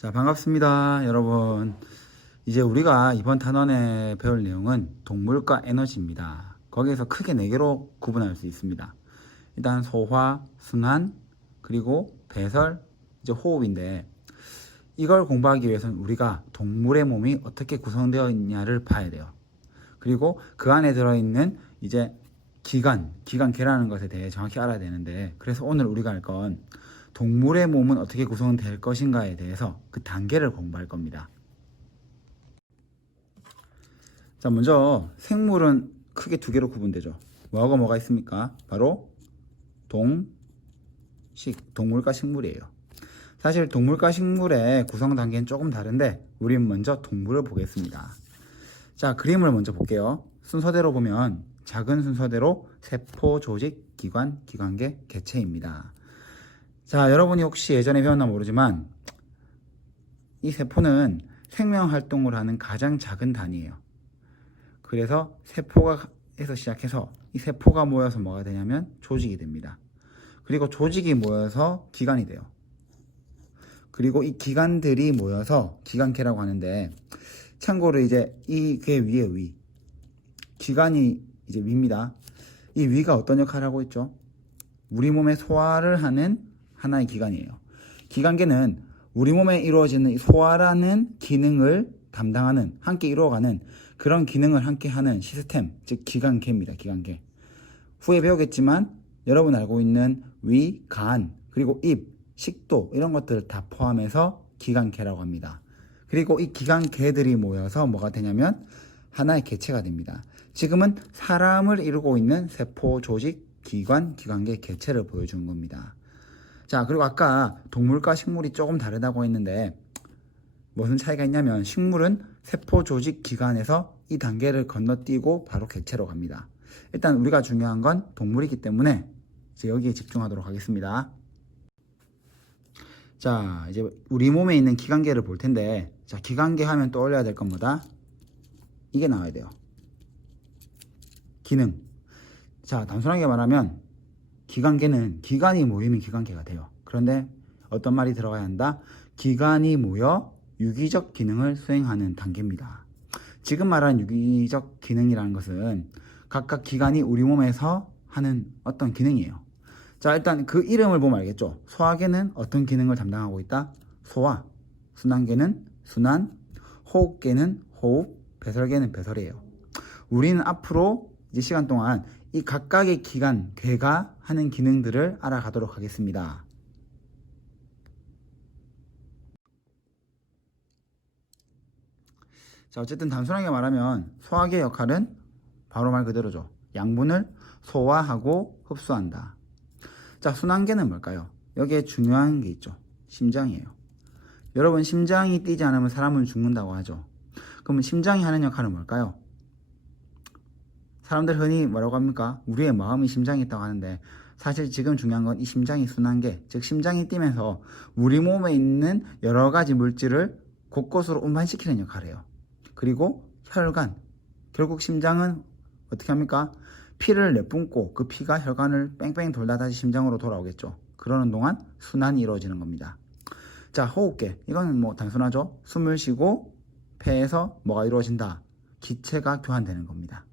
자, 반갑습니다, 여러분. 이제 우리가 이번 단원에 배울 내용은 동물과 에너지입니다. 거기에서 크게 4개로 구분할 수 있습니다. 일단 소화, 순환, 그리고 배설, 이제 호흡인데, 이걸 공부하기 위해서는 우리가 동물의 몸이 어떻게 구성되어 있냐를 봐야 돼요. 그리고 그 안에 들어있는 이제 기관계라는 것에 대해 정확히 알아야 되는데, 그래서 오늘 우리가 할 건 동물의 몸은 어떻게 구성될 것인가에 대해서 그 단계를 공부할 겁니다. 자, 먼저 생물은 크게 2개로 구분되죠. 뭐하고 뭐가 있습니까? 바로 동물과 식물이에요. 사실 동물과 식물의 구성 단계는 조금 다른데 우리는 먼저 동물을 보겠습니다. 자, 그림을 먼저 볼게요. 순서대로 보면 작은 순서대로 세포, 조직, 기관, 기관계, 개체입니다. 자, 여러분이 혹시 예전에 배웠나 모르지만 이 세포는 생명 활동을 하는 가장 작은 단위예요. 그래서 세포가에서 시작해서 이 세포가 모여서 뭐가 되냐면 조직이 됩니다. 그리고 조직이 모여서 기관이 돼요. 그리고 이 기관들이 모여서 기관계라고 하는데, 참고로 이제 이게 위에 위, 기관이 이제 위입니다. 이 위가 어떤 역할을 하고 있죠? 우리 몸의 소화를 하는 하나의 기관이에요. 기관계는 우리 몸에 이루어지는 소화라는 기능을 담당하는, 함께 이루어가는 그런 기능을 함께 하는 시스템, 즉 기관계입니다. 기관계. 후에 배우겠지만 여러분 알고 있는 위, 간, 그리고 입, 식도 이런 것들을 다 포함해서 기관계라고 합니다. 그리고 이 기관계들이 모여서 뭐가 되냐면 하나의 개체가 됩니다. 지금은 사람을 이루고 있는 세포, 조직, 기관, 기관계, 개체를 보여주는 겁니다. 자, 그리고 아까 동물과 식물이 조금 다르다고 했는데 무슨 차이가 있냐면, 식물은 세포, 조직, 기관에서 이 단계를 건너뛰고 바로 개체로 갑니다. 일단 우리가 중요한 건 동물이기 때문에 이제 여기에 집중하도록 하겠습니다. 자, 이제 우리 몸에 있는 기관계를 볼 텐데, 자, 기관계 하면 떠올려야 될 건 뭐다? 이게 나와야 돼요. 기능. 자, 단순하게 말하면 기관계는 기관이 모이면 기관계가 돼요. 그런데 어떤 말이 들어가야 한다? 기관이 모여 유기적 기능을 수행하는 단계입니다. 지금 말하는 유기적 기능이라는 것은 각각 기관이 우리 몸에서 하는 어떤 기능이에요. 자, 일단 그 이름을 보면 알겠죠? 소화계는 어떤 기능을 담당하고 있다? 소화. 순환계는 순환. 호흡계는 호흡. 배설계는 배설이에요. 우리는 앞으로 이제 시간 동안 이 각각의 기관, 괴가 하는 기능들을 알아가도록 하겠습니다. 자, 어쨌든 단순하게 말하면 소화계 역할은 바로 말 그대로죠. 양분을 소화하고 흡수한다. 자, 순환계는 뭘까요? 여기에 중요한 게 있죠. 심장이에요. 여러분, 심장이 뛰지 않으면 사람은 죽는다고 하죠. 그러면 심장이 하는 역할은 뭘까요? 사람들 흔히 뭐라고 합니까? 우리의 마음이 심장이 있다고 하는데, 사실 지금 중요한 건 이 심장이 순환계, 즉 심장이 뛰면서 우리 몸에 있는 여러 가지 물질을 곳곳으로 운반시키는 역할을 해요. 그리고 혈관, 결국 심장은 어떻게 합니까? 피를 내뿜고 그 피가 혈관을 뺑뺑 돌다 다시 심장으로 돌아오겠죠. 그러는 동안 순환이 이루어지는 겁니다. 자, 호흡계, 이건 뭐 단순하죠. 숨을 쉬고 폐에서 뭐가 이루어진다? 기체가 교환되는 겁니다.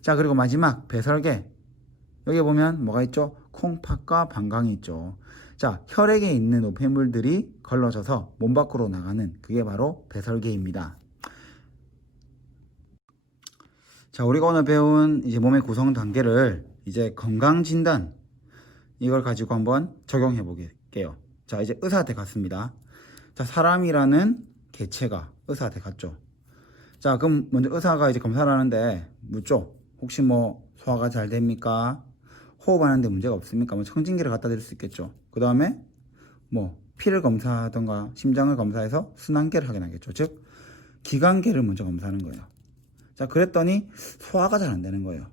자, 그리고 마지막 배설계, 여기 보면 뭐가 있죠? 콩팥과 방광이 있죠. 자, 혈액에 있는 노폐물들이 걸러져서 몸 밖으로 나가는, 그게 바로 배설계입니다. 자, 우리가 오늘 배운 이제 몸의 구성 단계를 이제 건강진단, 이걸 가지고 한번 적용해 볼게요. 자, 이제 의사한테 갔습니다. 자, 사람이라는 개체가 의사한테 갔죠. 자, 그럼 먼저 의사가 이제 검사를 하는데 묻죠. 혹시 뭐 소화가 잘 됩니까? 호흡하는데 문제가 없습니까? 뭐 청진기를 갖다 드릴 수 있겠죠. 그 다음에 뭐 피를 검사하던가 심장을 검사해서 순환계를 확인하겠죠. 즉 기관계를 먼저 검사하는 거예요. 자, 그랬더니 소화가 잘 안 되는 거예요.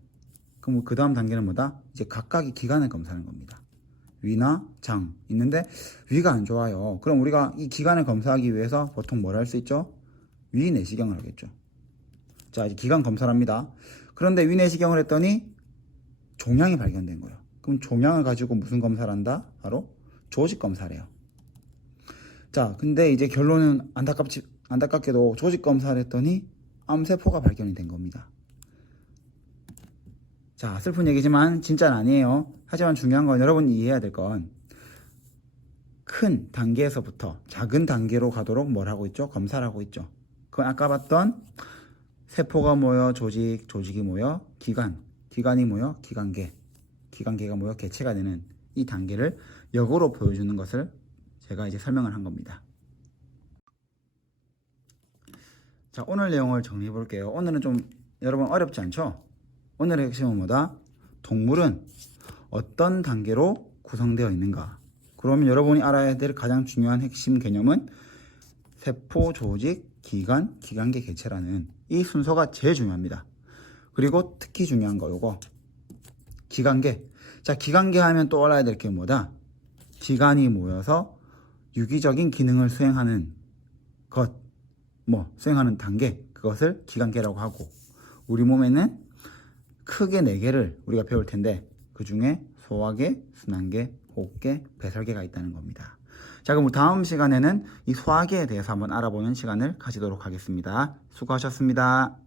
그럼 그 다음 단계는 뭐다? 이제 각각의 기관을 검사하는 겁니다. 위나 장 있는데 위가 안 좋아요. 그럼 우리가 이 기관을 검사하기 위해서 보통 뭘 할 수 있죠? 위 내시경을 하겠죠. 자, 이제 기관 검사를 합니다. 그런데 위 내시경을 했더니 종양이 발견된 거예요. 그럼 종양을 가지고 무슨 검사를 한다? 바로 조직 검사를 해요. 자, 근데 이제 결론은 안타깝게도 조직 검사를 했더니 암세포가 발견이 된 겁니다. 자, 슬픈 얘기지만 진짜는 아니에요. 하지만 중요한 건 여러분이 이해해야 될 건 큰 단계에서부터 작은 단계로 가도록 뭘 하고 있죠? 검사를 하고 있죠. 그건 아까 봤던 세포가 모여 조직, 조직이 모여 기관, 기관이 모여 기관계, 기관계가 모여 개체가 되는 이 단계를 역으로 보여주는 것을 제가 이제 설명을 한 겁니다. 자, 오늘 내용을 정리해 볼게요. 오늘은 좀 여러분 어렵지 않죠? 오늘의 핵심은 뭐다? 동물은 어떤 단계로 구성되어 있는가? 그러면 여러분이 알아야 될 가장 중요한 핵심 개념은 세포, 조직, 기관, 기관계, 개체라는 이 순서가 제일 중요합니다. 그리고 특히 중요한 거 요거 기관계. 자, 기관계 하면 또 알아야 될 게 뭐다? 기관이 모여서 유기적인 기능을 수행하는 것, 수행하는 단계, 그것을 기관계라고 하고, 우리 몸에는 크게 4개를 우리가 배울 텐데 그 중에 소화계, 순환계, 호흡계, 배설계가 있다는 겁니다. 자, 그럼 다음 시간에는 이 소화계에 대해서 한번 알아보는 시간을 가지도록 하겠습니다. 수고하셨습니다.